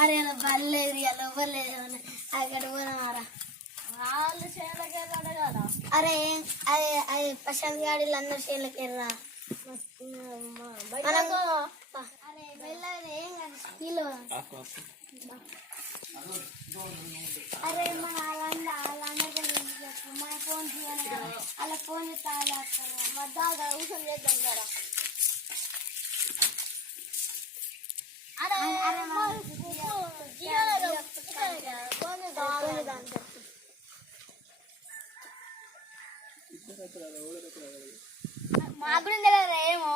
అరే బలేదు ఇవ్వలేదు అక్కడ పోనారా వాళ్ళు చేలకి అడగాల. అరే అదే అది ప్రశాంత్ గాడిలు అందరు చేలకి వెళ్ళరా. అరే వెళ్ళదు ఏం కాదు వీళ్ళు. అరే మన వాళ్ళందరికీ మన ఫోన్ చేయాలి కదా, అలా ఫోన్ చేస్తే వాళ్ళు వస్తారు. మధ్య ఊసం చేద్దాం కదా. మాకు కూడా తెలియదు ఏమో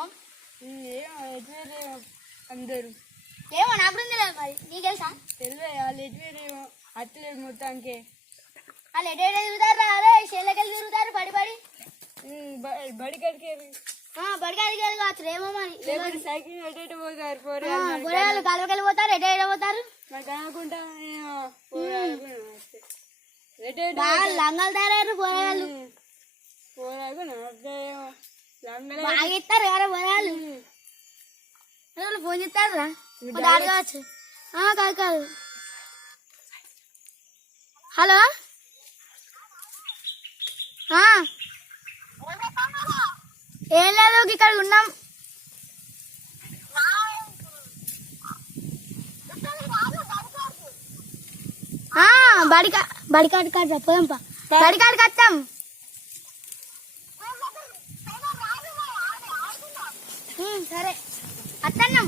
అందరు ఏమో నాకు కూడా తెలియదు. మరి నీకు తెలుసా? తెలివే వాళ్ళు ఎటువేరేమో అట్లేదు మొత్తానికి. వాళ్ళు ఎటు తిరుగుతారు. అదే చెల్లెకెళ్ళి తిరుగుతారు బడి బడి బడికాడికి బడికాడికి వెళ్ళి కావచ్చు ఏమో. మరి సైకిల్ ఎటు పోతారు పొరగాళ్ళు కలవకెళ్ళి పోతారు. ఎటు పోతారు నాకు అనుకుంటా బాగా లంగాలు తయారు పొరగాళ్ళు. బాగా ఇస్తారు కదా పొరగాళ్ళు. ఫోన్ చేస్తారు రా డాడీ కావచ్చు. కాదు కాదు. హలో ఏం లేదు ఇక్కడ ఉన్నాం. బడికాడికి పోదాంపా. బడికాడికి వస్తాం. సరే వస్తున్నాం.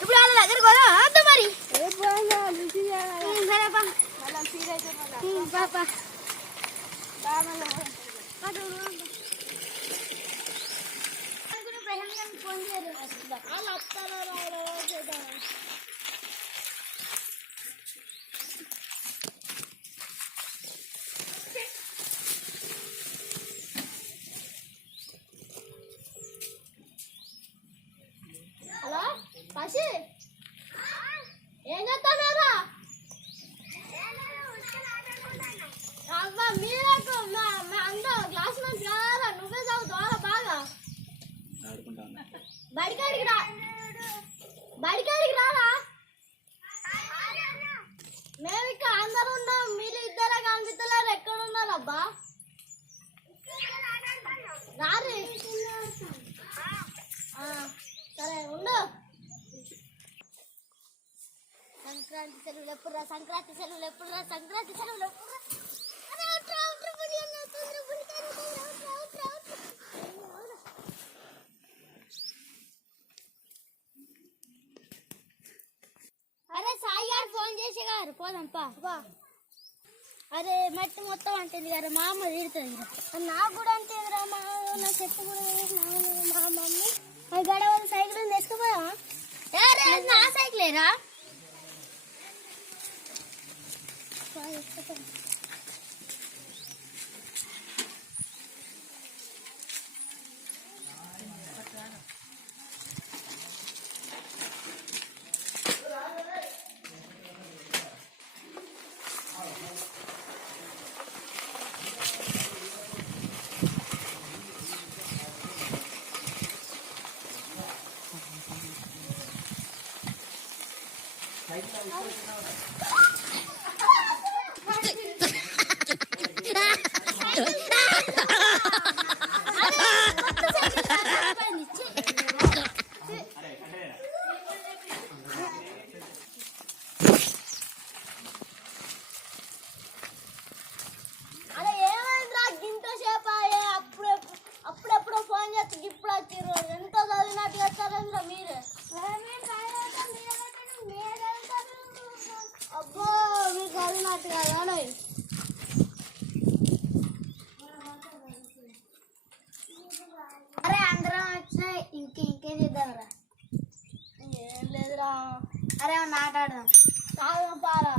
ఇప్పుడు వాళ్ళ దగ్గరికి పోదా వద్దు మరి. సరేపా పాపా ఫోన్ చేయరు. హలో పసి ఏం చేస్తారా? మీరకు అందరూ క్లాస్ మంచి కాదా? నువ్వే చదువుతావా బాగా? బడికాడికి రారా. మేము ఇక్కడ అందరూ ఉన్నాం. మీరు ఇద్దరే కనిపిస్తలేరు. ఎక్కడ ఉన్నారు అబ్బా? రారి. సరే ఉండు. సంక్రాంతి సెలవులు ఎప్పుడురా? సంక్రాంతి సెలవులు ఎప్పుడురా? సంక్రాంతి సెలవులు ఎప్పుడురా? అరే సాయి గారు ఫోన్ చేసి గారు పోదాంపా. అరే మట్టి మొత్తం అంటేది కదా మా అమ్మ తిడుతుంది. నాకు కూడా అంటేదిరా మా నా చెట్టు కూడా మా మమ్మీ అది గడవ సైకిల్ తెచ్చుకుపోయా. నా సైకిలేరా? అప్పుడెప్పుడు ఫోన్ చేస్తే ఇప్పుడు వచ్చారు. ఎంత చదివినట్టు వచ్చారంటే మీరు. అబ్బో మీరు చదివినట్టు కదా. అరే అందరం వచ్చినా ఇంకేం చేద్దాంరా? ఏం లేదురా. అరే ఏమన్నా ఆట ఆడదాం. తాగదాం పారా.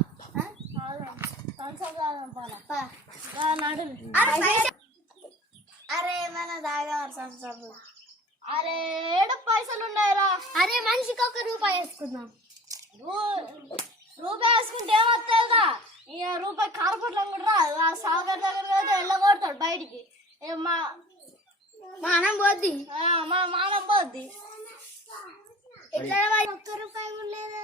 తాగదాం పారా. అరే ఏమైనా తాగాం సంవత్సరం. అరే ఏడు పైసలు ఉన్నాయిరా. అరే మనిషికి ₹1 వేసుకుందాం. రూపాయి వేసుకుంటే ఏమొస్తుందా? ఇక రూపాయి కారపొట్లం కూడా రాదు. ఆ సాగర్ దగ్గర వెళ్ళగొడతాడు బయటికి. మా మానం పోద్ది. మా మానం పోద్ది. ఎట్లా ₹1 కూడా లేదా?